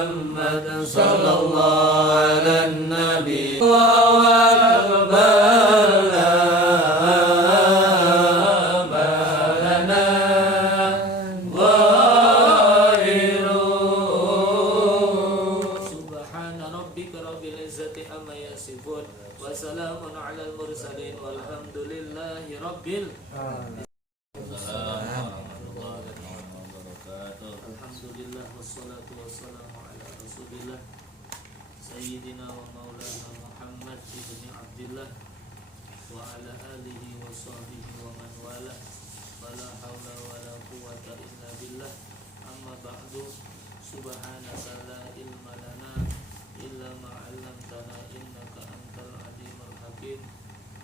محمد صلى الله على النبي wassalamun alal mursalin walhamdulillahi rabbil alamin. Alhamdulillah wassalatu wassalamu ala rasulillah sayyidina wa maulana Muhammad ibn Abdillah wa ala alihi wa sahbihi wa man wala wala hawla wala quwwata illa billah. Amma ba'du, subhanaka la ilma lana illa ma 'allamtana innaka antal alimul hakim.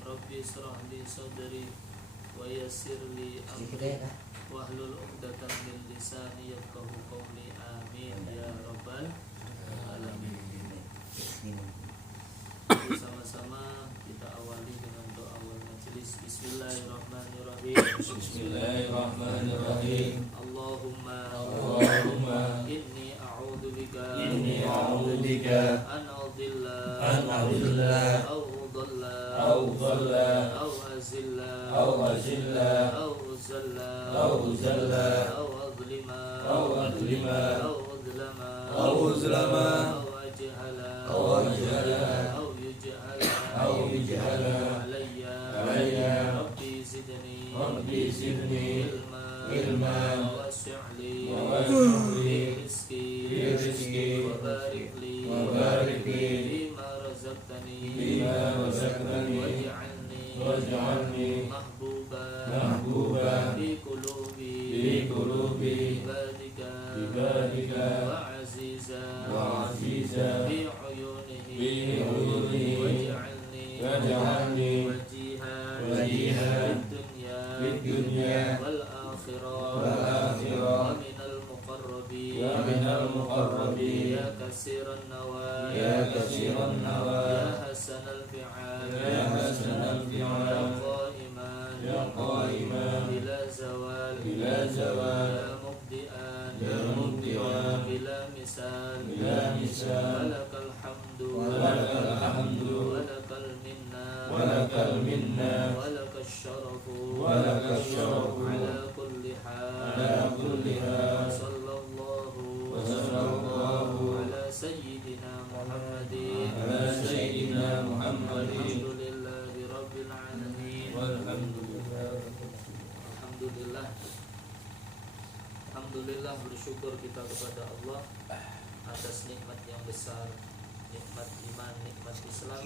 Rabbi israh li sadri wa yassir li amri wahlul 'uqdatam min lisani yafqahu qawli. Amin ya rabbal alamin. Sama-sama kita awali dengan doa awal majelis. Bismillahirrahmanirrahim. Bismillahirrahmanirrahim. Allahumma inni a'udzu bika an adilla aw udalla aw azilla aw uzalla aw adlima aw uzlama aw yujhala alayya. Rabbi zidni ilma wasi'li rizqi wa barik li bima razaqtani waj'alni mahbuba fi qulubi ibadika wa aziza fi uyunihi waj'alni wajihan fid dunya wal akhirah wa minal muqarrabin ya kasiran nawa ya hasanal fi'al ya qaiman bila zawal ya mubdi'an bila misal walakal hamdu walakal minna walakash syarafu ala kulli hal. Sallallahu ala sayyidina Muhammadin alhamdulillahi rabbil alamin. Alhamdulillah, bersyukur kita kepada Allah atas nikmat yang besar, nikmat iman, nikmat Islam,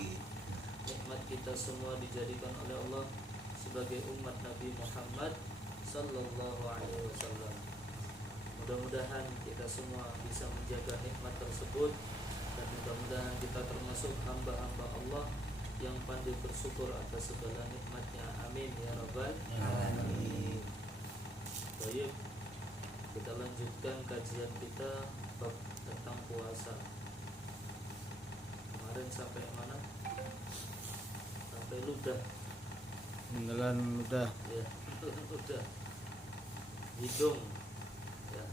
nikmat kita semua dijadikan oleh Allah sebagai umat Nabi Muhammad sallallahu alaihi wasallam. Mudah-mudahan kita semua bisa menjaga nikmat tersebut, dan mudah-mudahan kita termasuk hamba-hamba Allah yang pandai bersyukur atas segala nikmatnya. Amin ya rabbal alamin. Baik, kita lanjutkan kajian kita bab tentang puasa. Kemarin sampai mana? Sampai ludah. Menelan ludah. Ya, ludah. Hidung. Ya.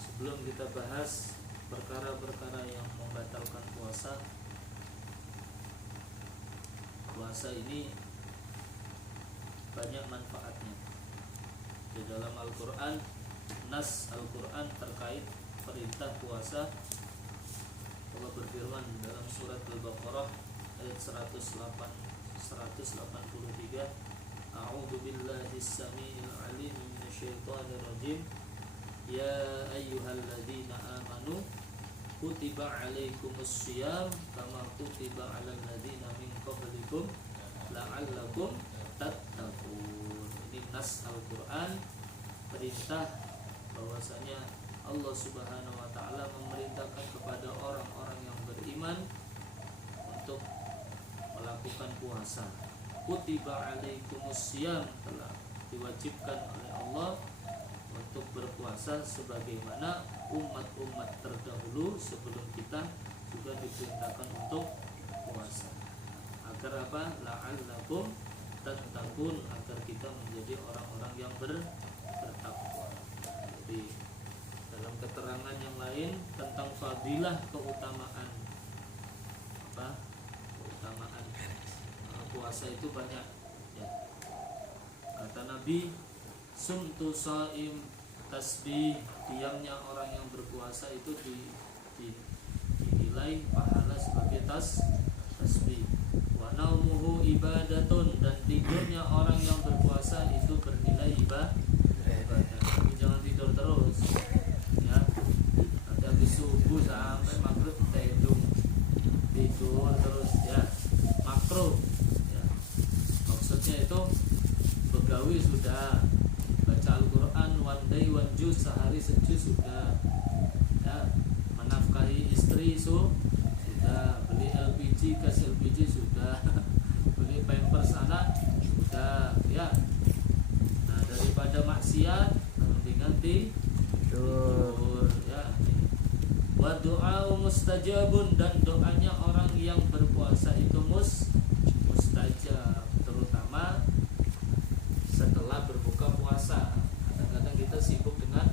Sebelum kita bahas perkara-perkara yang membatalkan puasa, puasa ini banyak manfaatnya. Di dalam Al-Quran, nas Al-Quran terkait perintah puasa, Allah berfirman dalam surat Al-Baqarah ayat 183, A'udzu billahi as-sami'il 'alim minasyaitonir rajim. Ya ayyuhalladzina amanu kutiba 'alaikumus shiyam kama kutiba 'alal ladzina min qablikum la'allakum tattaqun. Ini nas Al-Quran, perintah bahwasanya Allah Subhanahu wa taala memerintahkan kepada orang-orang yang beriman untuk melakukan puasa. Kutiba 'alaikumus shiyam, telah diwajibkan oleh Allah untuk berpuasa sebagaimana umat-umat terdahulu sebelum kita juga diperintahkan untuk puasa. Agar apa? La'allakum tattaqun, agar kita menjadi orang-orang yang bertakwa. Jadi Dalam keterangan yang lain tentang fadilah keutamaan keutamaan puasa itu banyak ya. Kata Nabi, sumtu shaim, tasbih, diamnya orang yang berpuasa itu dinilai pahala sebagai tasbih. Wa naumuhu ibadatun, dan tidurnya orang yang berpuasa itu bernilai ibadah. Tapi jangan tidur terus ya. Nanti habis subuh sampai maghrib tidur terus ya, makruh ya. Maksudnya itu begawi sudah, baca Al-Quran one day one juz, sehari sejuz sudah ya, menafkahi istri sudah, beli LPG, gas LPG sudah, beli pampers anak sudah ya. Nah, daripada maksiat mendingan tidur ya. Wa du'a'u mustajabun, dan doanya orang yang berpuasa itu mustajab, terutama setelah berbuka puasa. Kadang-kadang kita sibuk dengan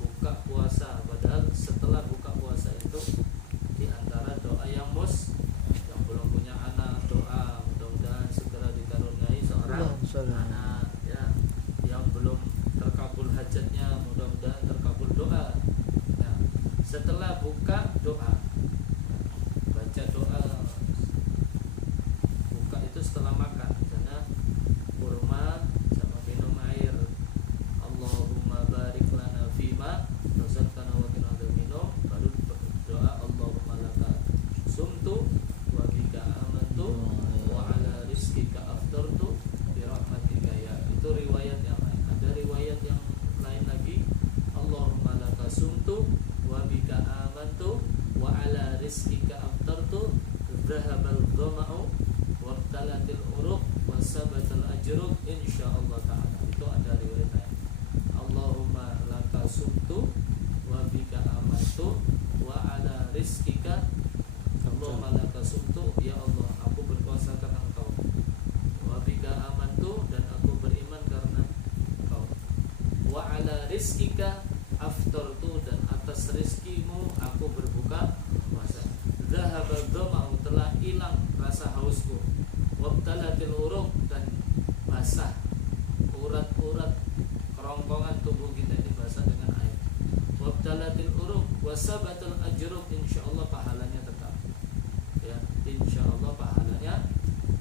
buka puasa, padahal setelah buka puasa itu di antara doa yang belum punya anak, doa mudah-mudahan segera dikaruniai seorang anak ya. Yang belum terkabul hajatnya, mudah-mudahan terkabul doa ya. Setelah buka doa, baca doa. Buka itu setelah makan, karena kurma sama minum air. Allahumma barik lana fima razaqtana wa qina adzabannar. Baru doa Allahumma laka sumtu wa bika amantu wa ala rizqika aftartu bi rahmatika ya. Itu riwayat yang lain. Ada riwayat yang lain lagi, Allahumma laka sumtu wa bika amantu wa ala rizqika aftartu dhahabal dhama'u wa talatil uruq wa sabatal ajruq insyaallah ta'ala. Itu ada riwayat lain. Allahumma laka sumtu wa bika amantu wa ala rizqika. Allahumma laka sumtu, ya Allah aku berpuasa karena Engkau. Wa bika amantu, dan aku beriman karena Engkau. Wa ala rizqika aftartu, dan atas rizkimu aku berbuka puasa. Dhahabal dhama'u, telah hilang rasa hausku. Wabtalatil uruq, dan basah urat-urat kerongkongan tubuh kita ini basah dengan air. Wabtalatil uruq wasabatul ajruq, insyaallah pahalanya tetap ya, insyaallah pahalanya.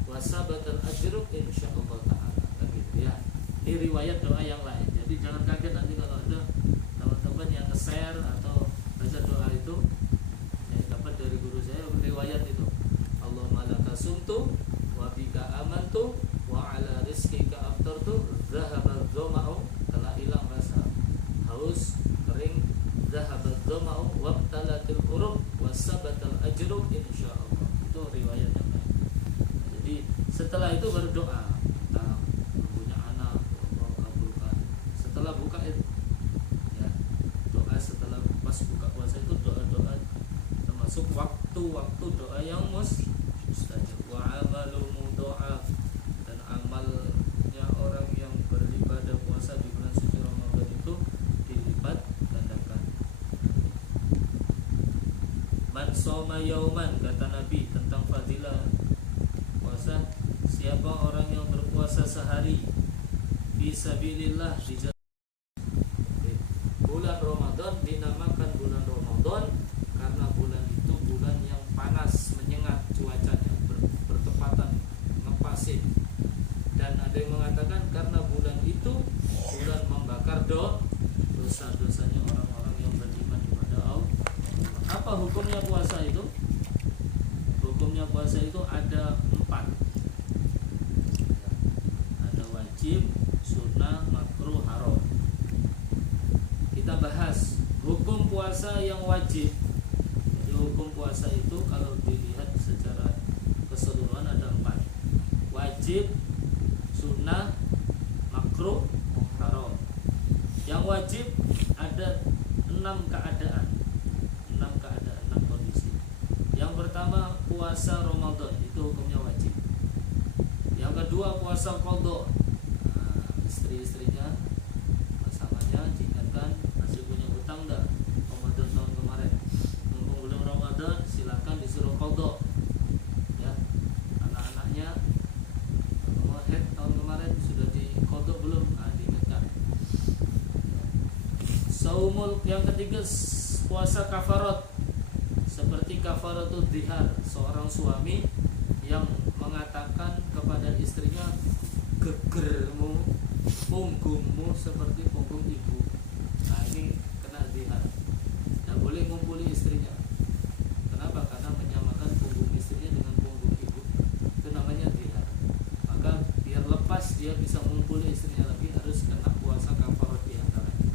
Wasabatul ajruq insyaallah ta'ala, begitu ya. Ini riwayat doa yang lain. Jadi jangan kaget nanti kalau ada teman-teman yang nge-share atau baca doa itu yang dapat dari guru saya riwayat itu. Allahumma laka sumtu wa bika amantu wa ala rizqika aftartu dhahabal dhama'u, telah hilang rasa haus kering. Dhahabal dhama'u wabtalatil uruq wasabatal ajruq insyaallah. Itu riwayat yang lain. Jadi setelah itu berdoa, kita punya anak Allah kabulkan. Setelah buka itu ya, doa setelah pas buka puasa itu doa-doa, termasuk waktu-waktu doa yang mustajab. Wa amalumu doa, dan amalnya orang yang beribadah puasa di bulan suci Ramadan itu dilipat gandakan. Man shoma yauman, kata Nabi tentang fadilah puasa, siapa orang yang berpuasa sehari fisabilillah di jalan. Bulan Ramadan dinamakan bulan Ramadan karena bulan itu bulan yang panas, menyengat cuacanya, bertepatan ngepasin. Dan ada yang mengatakan karena bulan itu bulan membakar dosa-dosanya orang-orang yang beriman kepada Allah. Apa hukumnya puasa itu? Hukumnya puasa itu ada 4. Ada wajib, sunnah, makruh, haram. Kita bahas hukum puasa yang wajib. Jadi hukum puasa itu kalau dilihat secara keseluruhan ada 4. Wajib, sunnah, makruh, haram. Yang wajib ada 6 keadaan. 6 kondisi. Yang pertama puasa Ramadan, itu hukumnya wajib. Yang kedua puasa qadha. Istri-istrinya pasangannya diingatkan masih punya hutang enggak? Saumul yang ketiga puasa kafarat, seperti kafaratul dhihar, seorang suami yang mengatakan kepada istrinya, gegermu, punggungmu seperti punggung ibu. Nah ini kena dhihar, tidak boleh ngumpuli istrinya. Kenapa? Karena menyamakan punggung istrinya dengan punggung ibu, itu namanya dhihar. Maka biar lepas dia bisa ngumpuli istrinya lagi, harus kena puasa kafarat di antaranya.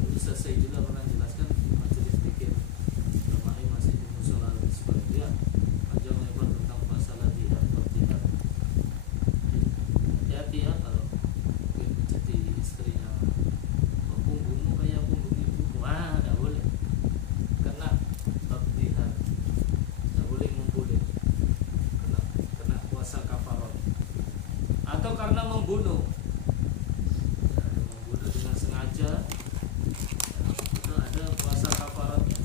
Dulu saya juga pernah jelaskan di majelis zikir, kemarin masih di musola sebagai panjang lebar tentang masalah dhihar. Hati-hati ya kalau menjadi istrinya, "Oh, punggungmu kayak punggung ibuku." Wah, tidak boleh, kena bab dhihar, tidak boleh ngumpulin, kena puasa kafarat. Atau karena membunuh, membunuh dengan sengaja, itu ada puasa kafaratnya.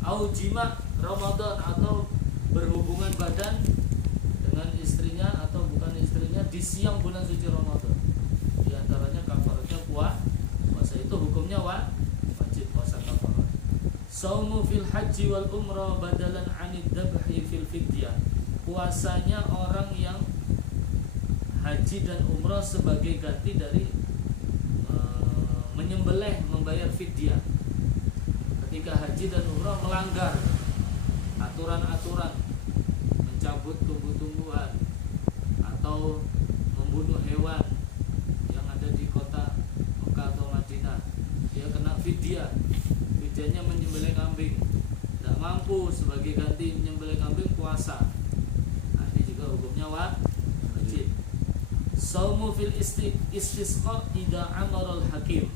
Au jima Ramadan, atau berhubungan badan dengan istrinya atau bukan istrinya di siang bulan suci Ramadan. Di antaranya kafaratnya puasa itu hukumnya wajib puasa kafarat. Saumu fil haji wal umrah badalan 'anid dzabhi fil fidyah. Puasanya orang yang haji dan umrah sebagai ganti dari menyembelih, membayar fidyah. Ketika haji dan umrah melanggar aturan-aturan, mencabut tumbuh-tumbuhan atau membunuh hewan yang ada di kota Mekah atau Madinah, dia kena fidyah. Fidyahnya menyembelih kambing. Tidak mampu sebagai ganti menyembelih kambing, puasa. Nah, ini juga hukumnya wajib. Saumu fil istisqa idza amaral hakim.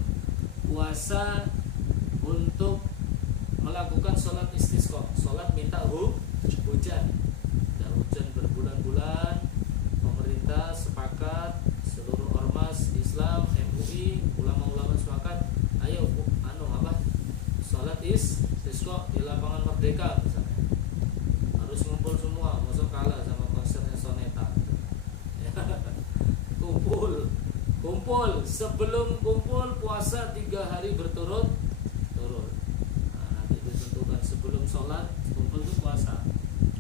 Puasa untuk melakukan sholat istisqa, sholat minta hujan. Dan hujan berbulan-bulan, pemerintah sepakat, seluruh ormas Islam, MUI, ulama-ulama sepakat, ayo sholat istisqa di lapangan Merdeka misalnya. Harus ngumpul semua, masuk kalah sama konsernya Soneta. Kumpul sebelum kumpul puasa 3 hari berturut-turut. Nah, nanti ditentukan sebelum sholat kumpul itu puasa.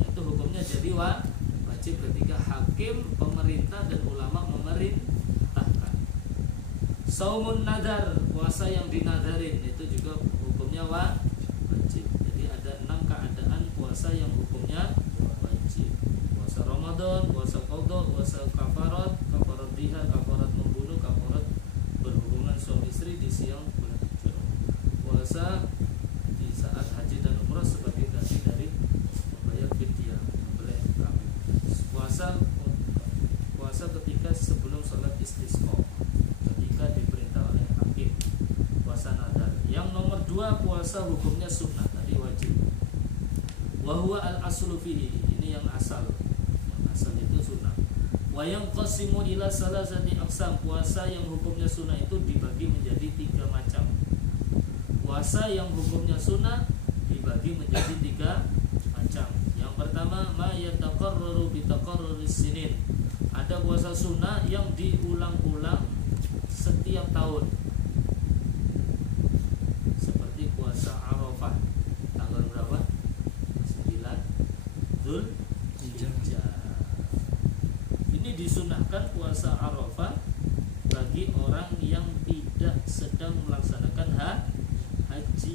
Itu hukumnya jadi wajib ketika hakim, pemerintah dan ulama memerintahkan. Saumun nadar, puasa yang dinadarin, itu juga hukumnya wajib. Jadi ada 6 keadaan puasa yang hukumnya wajib. Puasa Ramadan, puasa qadha, puasa kafarat, kafarat dhihar, kafarat membunuh, kafarat berhubungan suami istri di siang bulan Ramadan. Puasa di saat haji dan umrah sebagai ganti dari membayar fidyah, menyembelih kambing. Puasa ketika sebelum sholat istisqa, ketika diperintah oleh hakim, puasa nadar. Yang nomor 2, puasa hukumnya sunnah, tadi wajib. Wa huwa al-aslu fihi, ini yang asal. Asal itu sunnah. Wa yanqasimu ila salasati aqsam. Puasa yang hukumnya sunnah itu dibagi menjadi 3 macam. Puasa yang hukumnya sunnah dibagi menjadi 3 macam. Yang pertama, ma yataqarraru bi taqarruris sinin. Ada puasa sunnah yang diulang-ulang setiap tahun. Seperti puasa Arafah tanggal berapa? 9 Dzulhijjah. Ini disunahkan puasa Arafah bagi orang yang tidak sedang melaksanakan haji.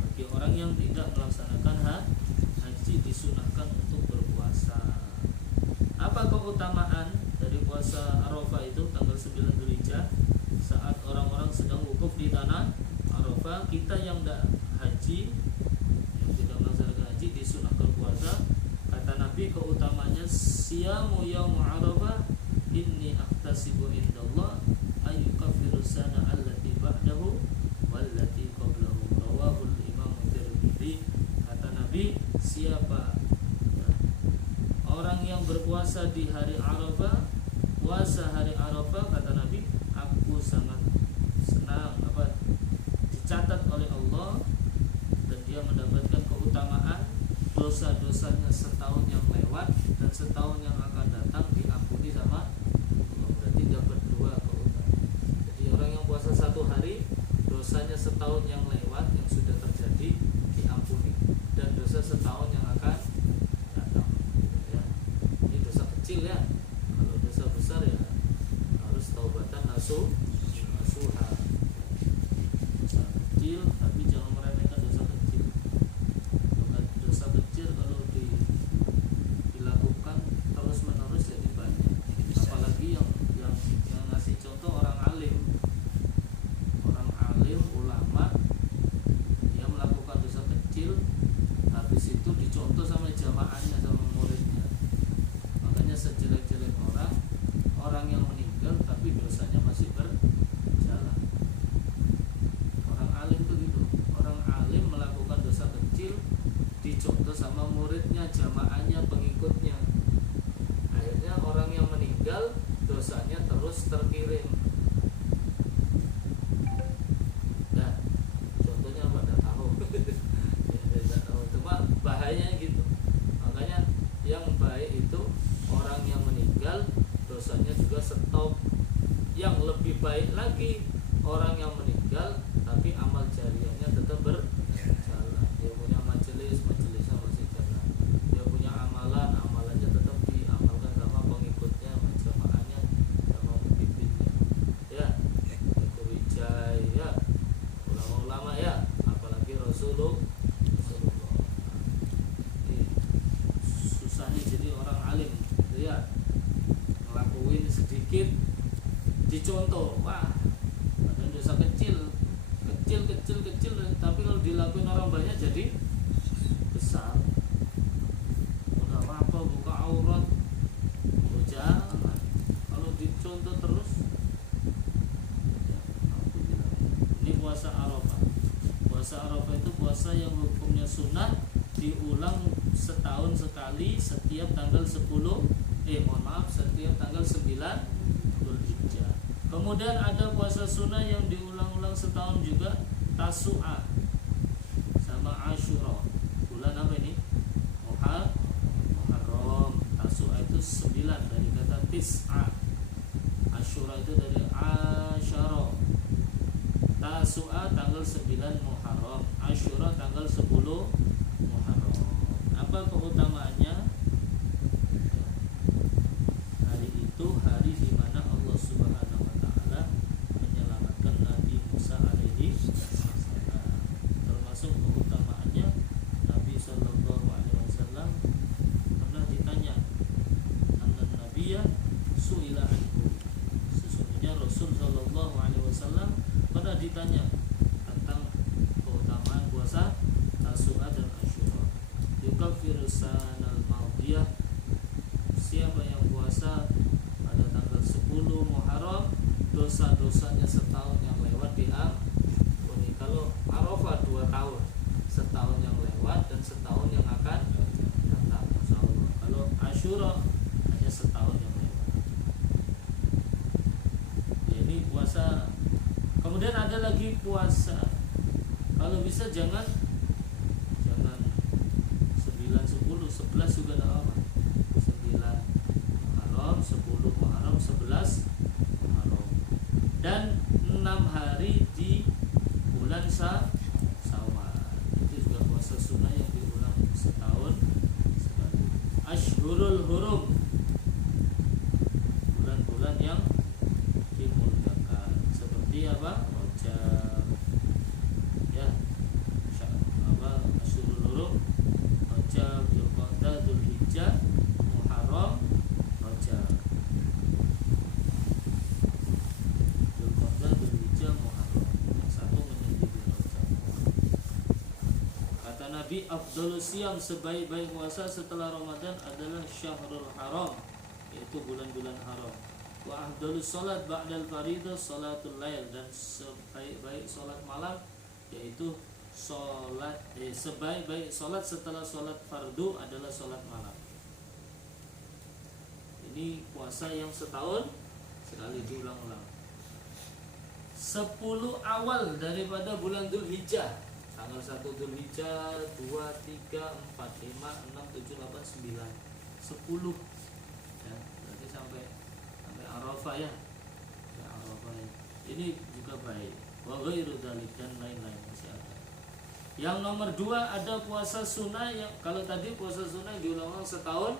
Bagi orang yang tidak melaksanakan haji disunahkan untuk berpuasa. Apa keutamaan dari puasa Arafah itu tanggal 9 Dzulhijjah? Saat orang-orang sedang wukuf di tanah Arafah, kita yang tidak haji, yang tidak melaksanakan haji disunahkan puasa. Kata Nabi keutamanya, siyamu yaum Arafah inni ahtasibu indallah ayyukaffiru sana allati ba'dahu wallati qablahu. Rawahul Imam Tirmidzi. Kata Nabi, siapa orang yang berpuasa di hari Arafah, puasa hari Arafah, kata Nabi, aku sangat senang dicatat oleh Allah, dan dia mendapatkan keutamaan dosa-dosanya setahun yang lewat dan setahun yang akan datang setahun yang lewat yang sudah terjadi diampuni, dan dosa setahun yang akan datang, ya. Ini dosa kecil ya. Kalau dosa besar ya harus taubatan nasuha. Dosa kecil tapi jangan meremehkan dosa kecil. Dosa kecil kalau dilakukan terus menerus jadi banyak. Apalagi yang ngasih contoh orang alim ulama, dia melakukan dosa kecil, habis itu dicontoh sama jamaahnya, sama muridnya. Makanya sejelek-jelek orang yang meninggal tapi dosanya masih berjalan. Orang alim itu gitu, orang alim melakukan dosa kecil, dicontoh sama muridnya, jamaahnya, pengikutnya. Akhirnya orang yang meninggal dosanya terus terkirim. Nah, contohnya pada tahu. Cuma bahayanya gitu. Makanya yang baik itu orang yang meninggal dosanya juga stop. Yang lebih baik lagi orang yang meninggal tapi amal jariahnya tetap berjalan. Dia punya majelisnya masih jalan. Dia punya amalannya tetap diamalkan sama pengikutnya, jamaahnya, sama pemimpinnya. Ya, itu wijaya, ya, ulama-ulama ya, apalagi Rasulullah. Ini susahnya jadi orang alim, gitu ya. Ngelakuin sedikit dicontoh, wah, ada dosa kecil, tapi kalau dilakuin orang banyak jadi besar. Udah apa buka aurat, jangan. Kalau dicontoh terus, ya, ini puasa Arafah. Puasa Arafah itu puasa yang hukumnya sunnah, diulang setahun sekali setiap tanggal 10 setiap tanggal 9 Dzulhijjah. Kemudian ada puasa sunnah yang diulang-ulang setahun juga, Tasu'a sama Asyura. Bulan apa ini? Muharram. Tasu'a itu 9 dari kata tis'a. Asyura itu dari asyara. Tasu'a tanggal 9 Muharram, Asyura tanggal 10 Muharram. Apa keutamaannya? Hari itu hari di mana Allah Subhanahu wa taala menyelamatkan Nabi Musa alaihi salam. Termasuk keutamaannya, Nabi sallallahu alaihi wasallam pernah ditanya, "Anna nabiyya su'ila anhu." Sesungguhnya Rasul sallallahu alaihi wasallam pernah ditanya tentang keutamaan puasa Tasu'a dan Asyura. Yukaffiru sanal madiyah, siapa yang puasa pada tanggal 10 Muharram, dosa-dosanya setahun yang lewat diampuni. Kalau Arafah 2 tahun, setahun yang lewat dan setahun yang akan datang, insyaallah. Kalau Asyura hanya setahun yang lewat. Jadi puasa. Kemudian ada lagi puasa, kalau bisa jangan 9, 10, 11 juga tidak apa. 9 Muharram, 10 Muharram, 11 Muharram. Dan 6 hari di bulan Syawal. Itu juga puasa sunnah yang diulang setahun sekali. Ashhurul Hurum, bulan-bulan yang dimuliakan, seperti apa? Rajab, ya, Ashhurul Hurum, Rajab, Dzulqa'dah, Dzulhijjah, Muharram, Rajab. Dzulqa'dah, Dzulhijjah, Muharram. Yang satu menyendiri Rajab. Kata Nabi, afdhalus siyam, sebaik-baik puasa setelah Ramadan adalah Syahrul Haram, yaitu bulan-bulan haram. Wa afdhalus salat ba'dal faridah salatul lail, dan sebaik-baik salat malam yaitu sebaik-baik salat setelah salat fardu adalah salat malam. Ini puasa yang setahun sekali diulang-ulang. 10 awal daripada bulan Dzulhijjah, tanggal 1 Dzulhijjah, 2, 3, 4, 5, 6, 7, 8, 9, 10, ya, berarti sampai Arafah ya. Arafah ya. Ini juga baik. wa ghairu dzalik, dan lain-lain masih ada. Yang nomor 2 ada puasa sunnah, yang kalau tadi puasa sunnah diulang-ulang setahun,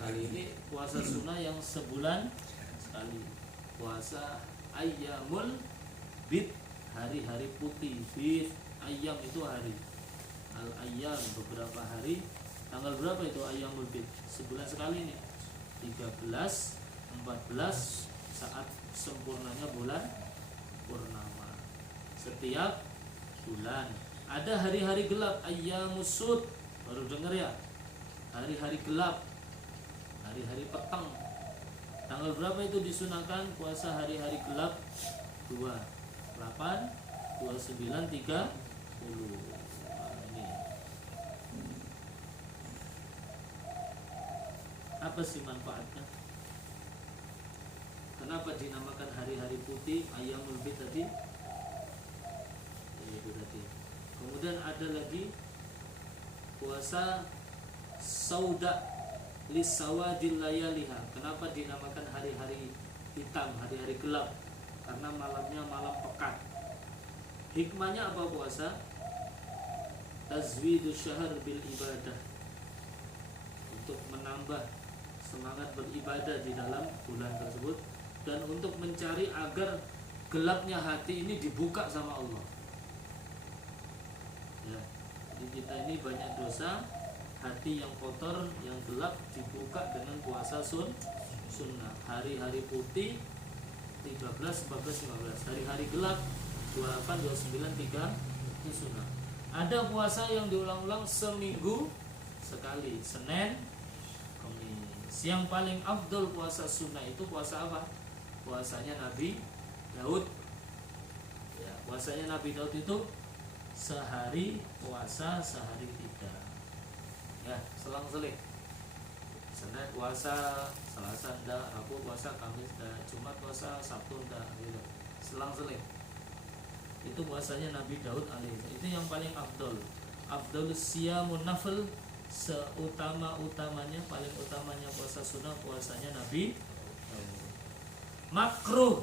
kali ini puasa sunnah yang sebulan sekali. Puasa ayyamul bid, hari-hari putih. Bid, ayyam itu hari, al ayyam beberapa hari. Tanggal berapa itu ayyamul bid? Sebulan sekali nih, 13, 14 saat sempurnanya bulan purnama setiap bulan. Ada hari-hari gelap, ayyamus sud, baru dengar ya, hari-hari gelap, hari-hari petang. Tanggal berapa itu disunahkan puasa hari-hari gelap? 2, 8, 29, 30. Nah, ini apa sih manfaatnya? Kenapa dinamakan hari-hari putih, ayyamul bid tadi? Itu tadi. Kemudian ada lagi puasa sauda lisawadil layaliha. Kenapa dinamakan hari-hari hitam, hari-hari gelap? Karena malamnya malam pekat. Hikmahnya apa puasa? Tazwidus syahr bil ibadah, untuk menambah semangat beribadah di dalam bulan tersebut, dan untuk mencari agar gelapnya hati ini dibuka sama Allah. Ya, jadi kita ini banyak dosa, hati yang kotor, yang gelap dibuka dengan puasa sunnah. Hari-hari putih 13, 14, 15. Hari-hari gelap 28, 29, 3 itu sunnah. Ada puasa yang diulang-ulang seminggu sekali, Senin, Kamis. Yang paling afdol puasa sunnah itu puasa apa? Puasanya Nabi Daud. Ya, puasanya Nabi Daud itu sehari puasa, sehari tidak. Ya, selang-seling. Senin puasa, Selasa enggak, Rabu puasa, Kamis enggak, Jumat puasa, Sabtu enggak, gitu. Selang-seling. Itu puasanya Nabi Daud alaihissalam. Itu yang paling afdol. Afdolus siyamun nafil, seutama-utamanya, paling utamanya puasa sunnah puasanya Nabi Daud. Makruh.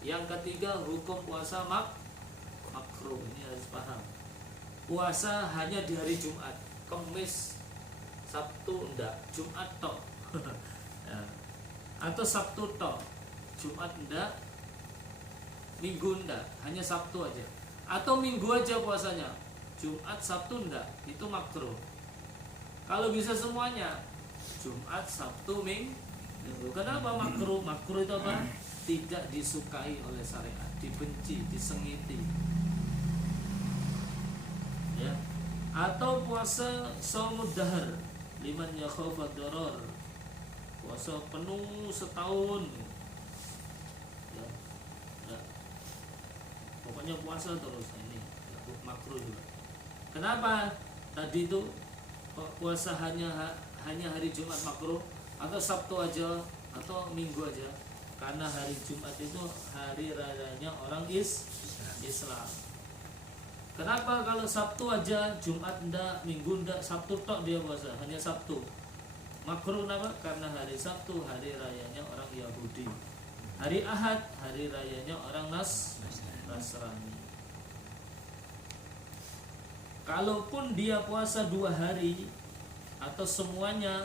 Yang ketiga, hukum puasa makruh. Ini harus paham. Puasa hanya di hari Jumat, Kamis, Sabtu enggak, Jumat tok. Ya. Atau Sabtu tok, Jumat enggak, Minggu enggak, hanya Sabtu aja. Atau Minggu aja puasanya, Jumat, Sabtu enggak, itu makruh. Kalau bisa semuanya, Jumat, Sabtu, Minggu. Kenapa makruh? Makruh itu apa? Tidak disukai oleh syariat, dibenci, disengiti. Ya. Atau puasa shaumud dahr, liman yakhafa daror, puasa penuh setahun. Ya. Ya. Pokoknya puasa terus, ini makruh juga. Kenapa? Tadi itu puasa hanya hari Jumat makruh, atau Sabtu aja, atau Minggu aja. Karena hari Jumat itu hari rayanya orang Islam. Kenapa kalau Sabtu aja, Jumat enggak, Minggu enggak, Sabtu tok dia puasa, hanya Sabtu? Makruh kenapa? Karena hari Sabtu hari rayanya orang Yahudi. Hari Ahad hari rayanya orang Nasrani. Kalaupun dia puasa 2 hari atau semuanya,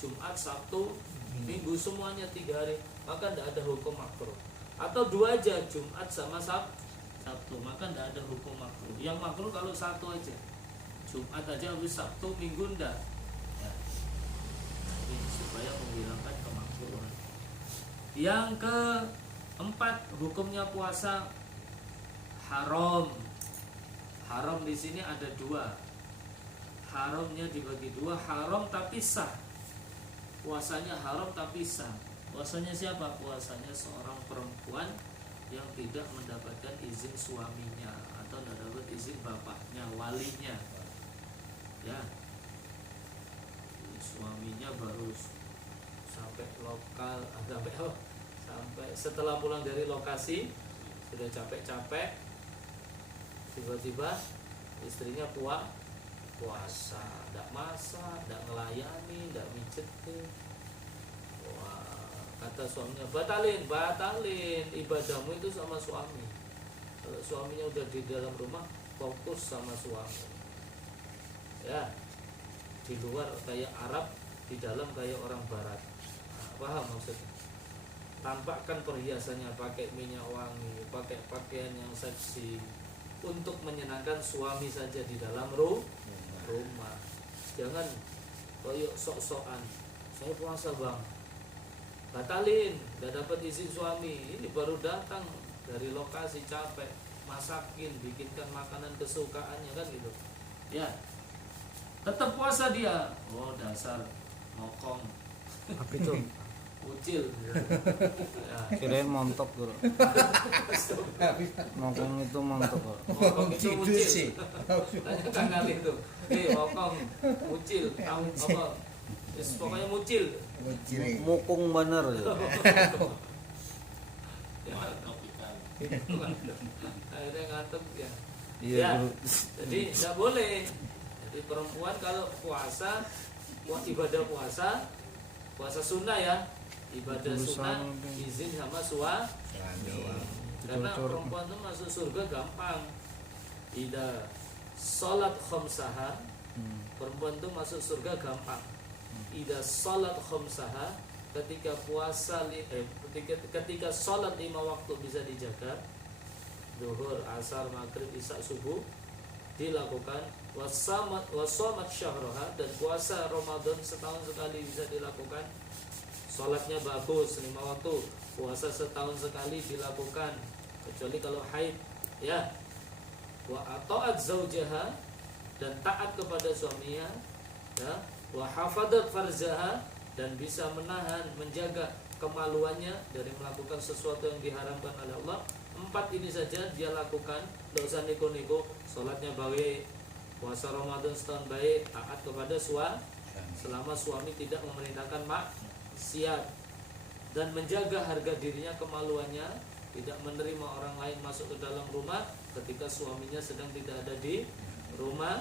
Jumat, Sabtu, Minggu, semuanya 3 hari, maka tidak ada hukum makruh. Atau 2 aja, Jumat sama Sabtu, maka tidak ada hukum makruh. Yang makruh kalau 1 aja, Jumat aja, habis Sabtu, Minggu enggak. Ya. Ini supaya menghilangkan kemakruhan. Yang keempat, hukumnya puasa haram. Haram di sini ada 2. Haramnya dibagi 2, haram tapi sah. Puasanya haram tapi sah. Puasanya siapa? Puasanya seorang perempuan yang tidak mendapatkan izin suaminya atau tidak dapat izin bapaknya, walinya. Ya, suaminya baru sampai lokal, sampai setelah pulang dari lokasi sudah capek-capek, tiba-tiba istrinya puasa, tidak masak, tidak melayani, tidak mijetin. Wah, kata suaminya, batalin ibadahmu itu sama suami. Kalau suaminya udah di dalam rumah, fokus sama suami. Ya, di luar kayak Arab, di dalam kayak orang Barat. Nah, paham maksudnya? Tampakkan perhiasannya, pakai minyak wangi, pakai pakaian yang seksi untuk menyenangkan suami saja di dalam rumah. Jangan koyok sok-sokan. Saya puasa bang, batalin, gak dapat izin suami. Ini baru datang dari lokasi capek, masakin, bikinkan makanan kesukaannya kan gitu. Ya, tetap puasa dia. Oh dasar mokong. Apa itu? Ucil. Ya. Kirain montok bro. Mokong itu montok bro. Mokong itu ucil. Tanya Kang Ali itu. Mokong, ucil, tahu apa? Pokoknya mucil. Mokong bener ya. Akhirnya ngantuk ya. Iya Ya, bro. jadi tidak boleh. Jadi perempuan kalau puasa, ibadah puasa sunnah ya, ibadah sunnah izin sama suami. Karena perempuan itu masuk surga gampang. Ida salat khamsaha, perempuan itu masuk surga gampang. Ida salat khamsaha, ketika puasa ketika salat 5 waktu bisa dijaga, zuhur, asar, maghrib, isya, subuh dilakukan, wasomat syahroha, dan puasa Ramadan setahun sekali bisa dilakukan, sholatnya bagus 5 waktu, puasa setahun sekali dilakukan kecuali kalau haid ya. Wa ata'at zaujaha, dan taat kepada suaminya ya. Wa hafadat farjaha, dan bisa menahan, menjaga kemaluannya dari melakukan sesuatu yang diharamkan oleh Allah. 4 ini saja dia lakukan, tidak usah nego-nego. Sholatnya baik, puasa Ramadan setahun baik, taat kepada suami selama suami tidak memerintahkan maksiat, dan menjaga harga dirinya, kemaluannya, tidak menerima orang lain masuk ke dalam rumah ketika suaminya sedang tidak ada di rumah.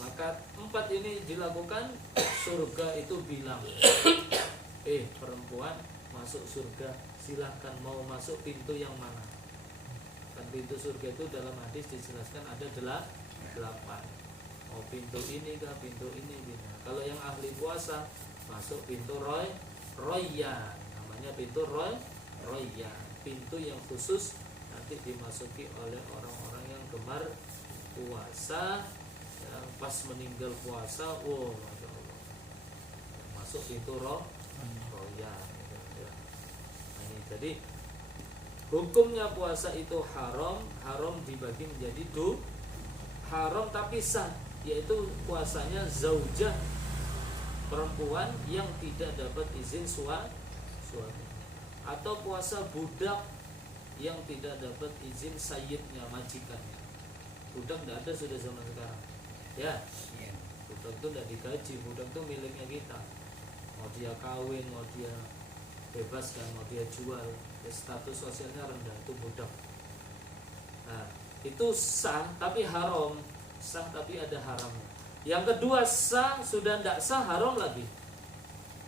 Maka 4 ini dilakukan, surga itu bilang, perempuan masuk surga, silahkan mau masuk pintu yang mana. Pintu surga itu dalam hadis dijelaskan ada 8. Oh pintu ini kah, pintu ini gitu. Kalau yang ahli puasa masuk pintu royyan, namanya pintu royyan, pintu yang khusus nanti dimasuki oleh orang-orang yang gemar puasa, yang pas meninggal puasa, wow masya Allah, masuk pintu royyan. Nah, ini jadi hukumnya puasa itu haram dibagi menjadi haram tapi sah, yaitu puasanya zaujah, perempuan yang tidak dapat izin suami, atau puasa budak yang tidak dapat izin sayyidnya, majikannya. Budak tidak ada sudah zaman sekarang ya. Budak itu tidak digaji, budak itu miliknya kita. Mau dia kawin, mau dia bebaskan, mau dia jual, status sosialnya rendah, itu budak. Nah, itu sah tapi haram. Sah tapi ada haramnya. Yang kedua sah sudah tidak sah, haram lagi.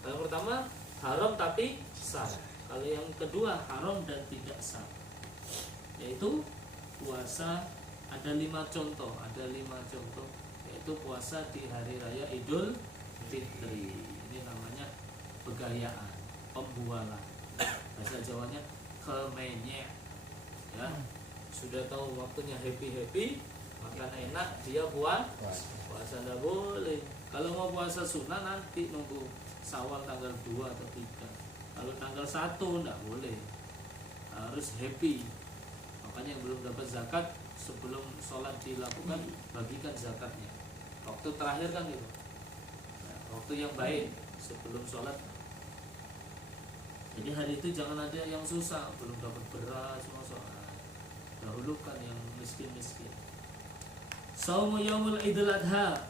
Yang pertama haram tapi sah. Kalau yang kedua haram dan tidak sah, yaitu puasa. Ada 5 contoh, yaitu puasa di hari raya Idul Fitri. Ini namanya begayaan, pembualan. Bahasa Jawanya kemenyek ya. Sudah tahu waktunya happy, makan enak, dia puasa tidak boleh. Kalau mau puasa sunnah nanti nunggu Syawal tanggal 2 atau 3. Kalau tanggal 1 tidak boleh, harus happy. Makanya yang belum dapat zakat, sebelum sholat dilakukan, bagikan zakatnya. Waktu terakhir kan gitu, waktu yang baik sebelum sholat. Jadi hari itu jangan ada yang susah, belum dapat beras, dahulukan yang miskin-miskin. Saumu yaumul Idul Adha,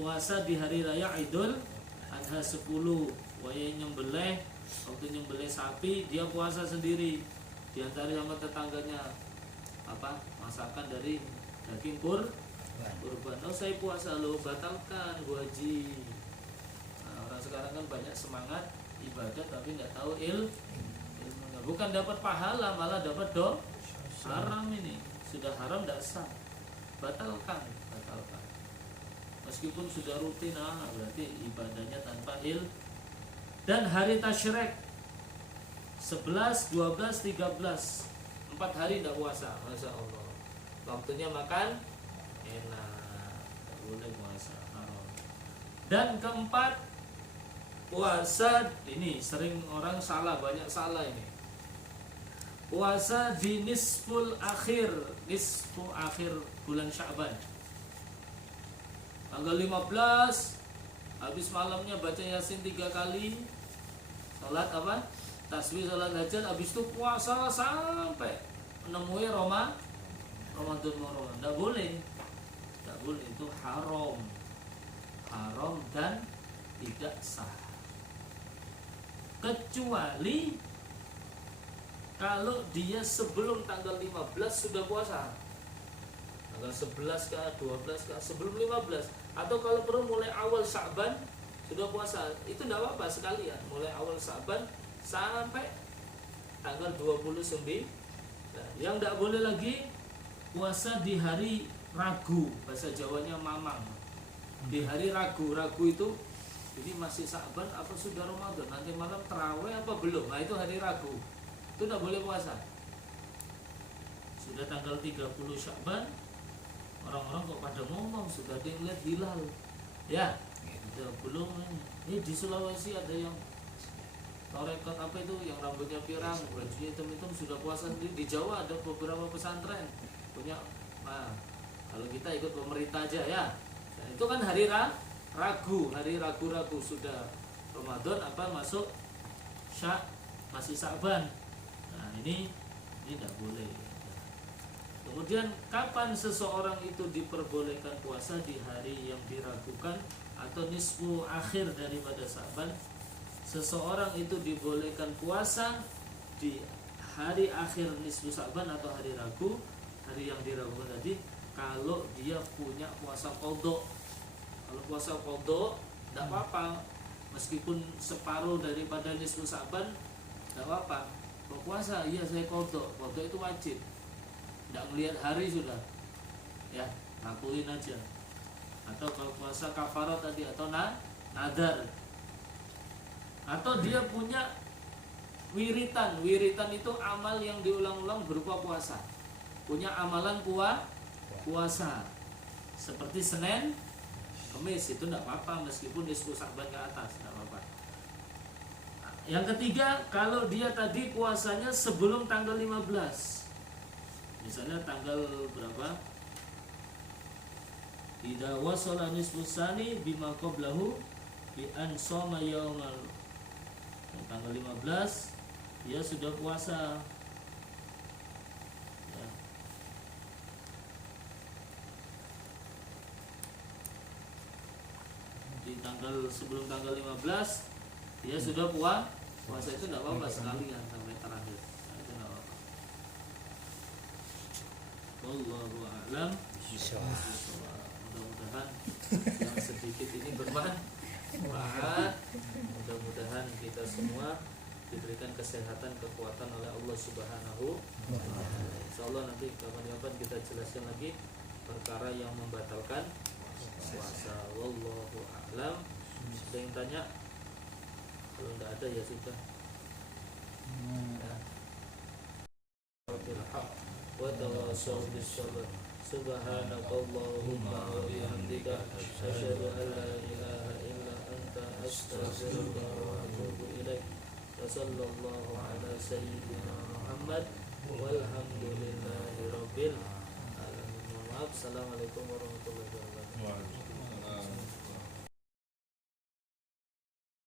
puasa di hari raya Idul Adha 10. Waya nyembelih, waktu nyembelih sapi dia puasa sendiri, diantar sama tetangganya masakan dari daging kurban. Oh saya puasa lo, batalkan Bu Haji. Nah, orang sekarang kan banyak semangat ibadah tapi nggak tahu ilmunya. Bukan dapat pahala, malah dapat haram ini. sudah haram tidak sah, batalkan. Meskipun sudah rutin, berarti ibadahnya tanpa ilmu. Dan hari tasyrik 11, 12, 13 4 hari tidak puasa, Masya Allah. Waktunya makan enak, tidak boleh puasa, haram. Dan keempat, puasa ini sering orang salah, banyak salah ini. Puasa di nisfu akhir bulan Sya'ban. Tanggal 15 habis malamnya baca Yasin 3 kali. Salat apa? Tasbih, salat hajat, habis itu puasa sampai menemui Ramadan. Tidak boleh. Tidak boleh, itu haram. Haram dan tidak sah. Kecuali kalau dia sebelum tanggal 15 sudah puasa. Tanggal 11 kah, 12 kah, sebelum 15. Atau kalau perlu mulai awal Sya'ban sudah puasa. Itu tidak apa-apa sekalian. Mulai awal Sya'ban sampai tanggal 29. Nah, yang tidak boleh lagi puasa di hari ragu, bahasa Jawanya mamang. Di hari ragu itu ini masih Sya'ban apa sudah Ramadan, nanti malam terawih apa belum, nah itu hari ragu, itu tidak boleh puasa. Sudah tanggal 30 Sya'ban, orang-orang kok pada ngomong sudah ada yang lihat hilal ya, udah belum. Ini di Sulawesi ada yang tarekat apa itu yang rambutnya pirang, bajunya hitam-hitam, sudah puasa sendiri. Di Jawa ada beberapa pesantren punya. Nah, kalau kita ikut pemerintah aja ya. Nah, itu kan hari ragu sudah Ramadan apa masuk masih Sya'ban. Nah, ini tidak boleh. Kemudian kapan seseorang itu diperbolehkan puasa? Di hari yang diragukan atau nisfu akhir daripada Sya'ban. Seseorang itu dibolehkan puasa di hari akhir nisfu Sya'ban atau hari ragu, hari yang diragukan tadi, kalau dia punya puasa qadha. Kalau puasa qadha tidak apa-apa, meskipun separuh daripada nisfu Sya'ban tidak apa-apa. Kalau puasa, iya saya qadha itu wajib. Tidak melihat hari sudah, ya lakuin aja. Atau kalau puasa kafarat tadi atau nadar. Atau dia punya wiritan itu amal yang diulang-ulang berupa puasa. Punya amalan puasa seperti Senin, Kamis, itu tidak apa-apa meskipun nisfu Sya'ban ke atas, tidak apa-apa. Yang ketiga, kalau dia tadi puasanya sebelum tanggal 15, misalnya tanggal berapa, idza wasala nisfu tsani bima qablahu bi an shoma yaumal, tanggal 15 dia sudah puasa ya. Di tanggal sebelum tanggal 15 dia sudah puasa, itu tidak apa-apa sekalian sampai terakhir. Nah, itu tidak apa-apa. Wallahu a'lam. Mudah-mudahan yang sedikit ini bermanfaat. Mudah-mudahan kita semua diberikan kesehatan, kekuatan oleh Allah Subhanahu wa ta'ala. Insyaallah nanti kapan-kapan kita jelaskan lagi perkara yang membatalkan puasa. Wallahu a'lam. Ada yang tanya? Kalau tidak ada ya sudah. Ya. Wa tawassaw bis sabr. Subhanakallahumma wa bihamdika asyhadu an la ilaha illa anta astaghfiruka wa atubu ilaik. Wa sallallahu ala sayyidina Muhammad walhamdulillahi rabbil alamin. Maaf. Assalamualaikum warahmatullahi wabarakatuh.